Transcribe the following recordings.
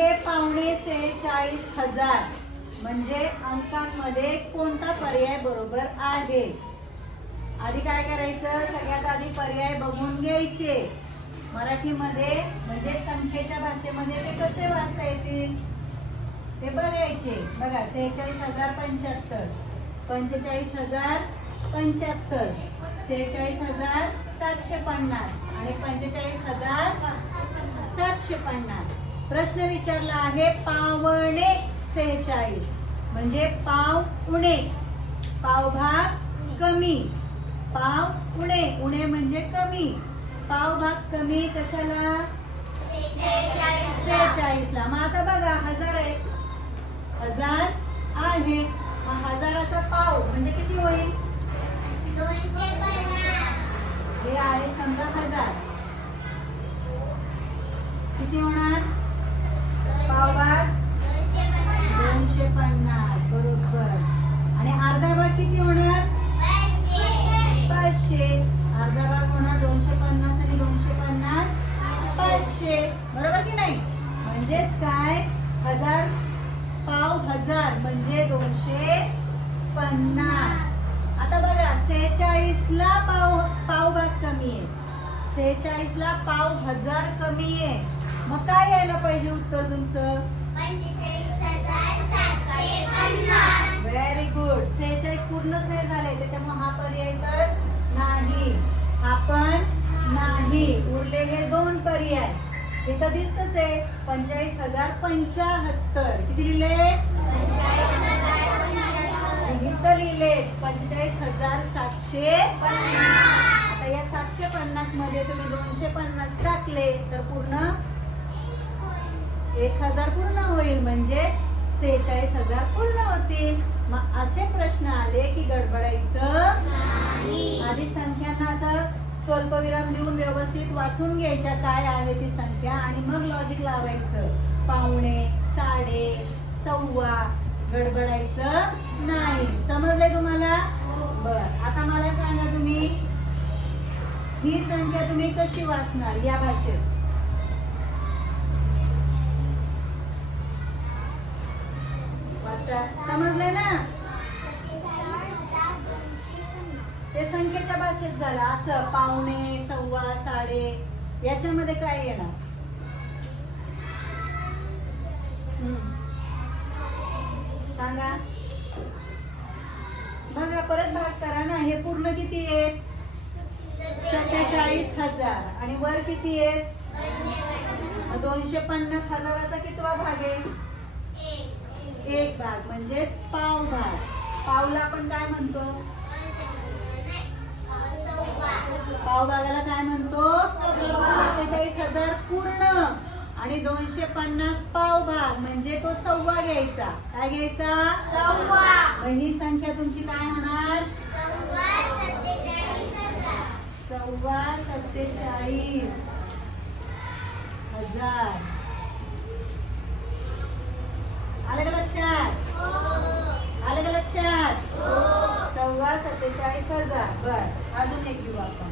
आहे पावणे सेहेचाळीस हजार. म्हणजे अंकांमध्ये कोणता पर्याय बरोबर आहे? आधी काय करायचं? सगळ्यात आधी पर्याय बघून घ्यायचे. मराठीमध्ये म्हणजे संख्येच्या भाषेमध्ये ते कसे वाचता येतील? ते बघायचे. बघा सेहेचाळीस हजार पंच्याहत्तर. पंचेचाळीस हजार पंच्याहत्तर. सेहेचाळीस हजार सातशे पन्नास. आणि पंचेचाळीस हजार सातशे पन्नास. प्रश्न विचारला आहे पावणे सेहेचाळीस. म्हणजे पाव उणे. पाव भाग कमी. पाव उणे. उणे म्हणजे कमी. पाव भाग कमी कशाला? सेहेचाळीसला. मग आता बघा हजार आहे हजार आहे. मग हजाराचा पाव म्हणजे किती होईल? हे आहे समजा हजार. किती होणार? पाव भाग दोनशे पन्नास बरोबर. आणि अर्धा भाग किती होणार? पाचशे. अर्धा भाग होणार दोनशे पन्नास आणि दोनशे पन्नास? पाचशे. बरोबर की नाही? म्हणजेच काय? हजार पाव हजार म्हणजे दोनशे पन्नास. आता बघा सेहेचाळीस ला पाव पाव भाग कमी आहे. सेहेचाळीस ला पाव हजार कमी आहे. मग काय यायला पाहिजे उत्तर तुमचं? व्हेरी गुड सेहेचाळीस पूर्णच नाही झालंय त्याच्यामुळे हा पर्याय तर नाही. हा पण नाही. उरले हे दोन पर्याय. हे तर दिसतच आहे. पंचेचाळीस हजार पंचाहत्तर किती लिहिले? इथं लिहिले. पंचेचाळीस हजार सातशे आता या सातशे पन्नासमध्ये तुम्ही दोनशे पन्नास टाकले तर पूर्ण एक हजार पूर्ण होईल म्हणजेच सेहेचाळीस हजार पूर्ण होतील. मग असे प्रश्न आले की गडबडायचं आधी संख्यांना असं स्वल्पविराम देऊन व्यवस्थित वाचून घ्यायच्या काय आहे ती संख्या आणि मग लॉजिक लावायचं. पावणे साडे सव्वा गडबडायचं नाही. समजलंय तुम्हाला? बर आता मला सांगा तुम्ही ही संख्या तुम्ही कशी वाचणार या भाषेत? वाचा ना? ते संख्येच्या भाषेत झालं. असं पावणे सव्वा साडे याच्यामध्ये काय येणार? हम्म. सांगा. बघा परत भाग करा ना. हे पूर्ण किती आहेत? सत्तेचाळीस हजार. आणि वर किती आहेत? दोनशे पन्नास हजाराचा कितवा भाग आहे? एक भाग म्हणजेच पाव भाग पावला आपण काय म्हणतो? पाव भागाला काय म्हणतो? सत्तेचाळीस हजार पूर्ण. आणि दोनशे पन्नास पाव भाग म्हणजे तो सव्वा घ्यायचा. काय घ्यायचा? मग ही संख्या तुमची काय होणार? सव्वा सत्तेचाळीस हजार आलं का लक्षात आलं का लक्षात सत्तेचाळीस हजार. बर अजून एक घेऊ आपण.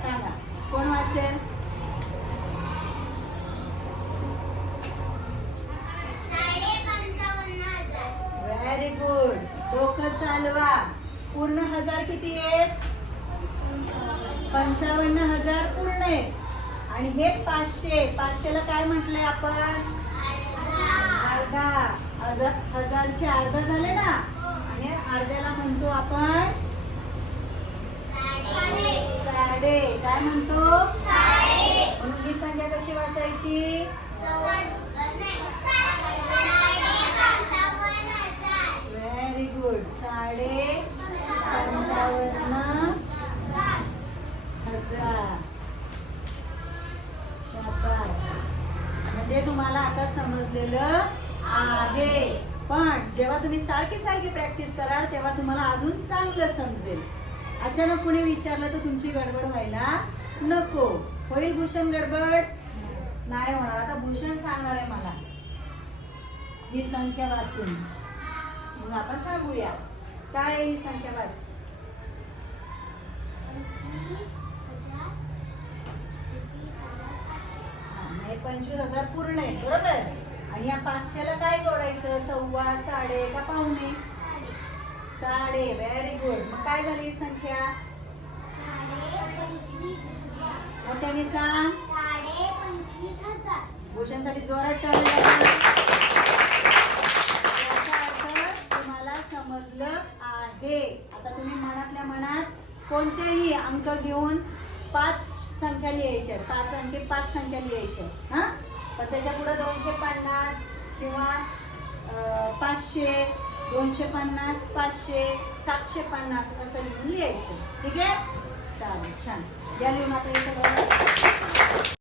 सांगा कोण वाचेल? व्हेरी गुड डोकं चालवा. पूर्ण हजार किती आहेत? पंचावन्न हजार पूर्ण आहेत. आणि हे पाचशे पाचशेला काय म्हटलंय आपण? आता हजार हजारचे अर्धा झाले ना? आणि अर्ध्याला म्हणतो आपण साडे. काय म्हणतो? म्हणून ही संख्या कशी वाचायची? व्हेरी गुड साडे पंचावन्न हजार. शाबास. म्हणजे तुम्हाला आता समजलेलं आहे. पण जेव्हा तुम्ही सारखी सारखी प्रॅक्टिस कराल तेव्हा तुम्हाला अजून चांगलं समजेल. अचानक कुणी विचारलं तर तुमची गडबड व्हायला नको. होईल भूषण गडबड? नाही होणार. आता भूषण सांगणार आहे मला. ही संख्या वाचून. मग आपण सांगूया काय ही संख्या वाच? पंचवीस हजार पूर्ण आहे. बरोबर? आणि या पाचशेला काय जोडायचं? सव्वा साडे का पाहुणे साडे व्हेरी गुड मग काय झाली ही संख्या? मोठ्याने सांग. भूषणसाठी जोरात टाळल्या याचा अर्थ तुम्हाला समजलं आहे. आता तुम्ही मनातल्या मनात कोणतेही अंक घेऊन पाच संख्या लिहायच्या पाच अंकी पाच संख्या लिहायच्या आहेत. पण त्याच्या पुढे दोनशे पन्नास किंवा पाचशे दोनशे पन्नास पाचशे सातशे पन्नास असं लिहून लिहायचं. ठीक आहे? चालेल छान. या लिहून आता हे सगळं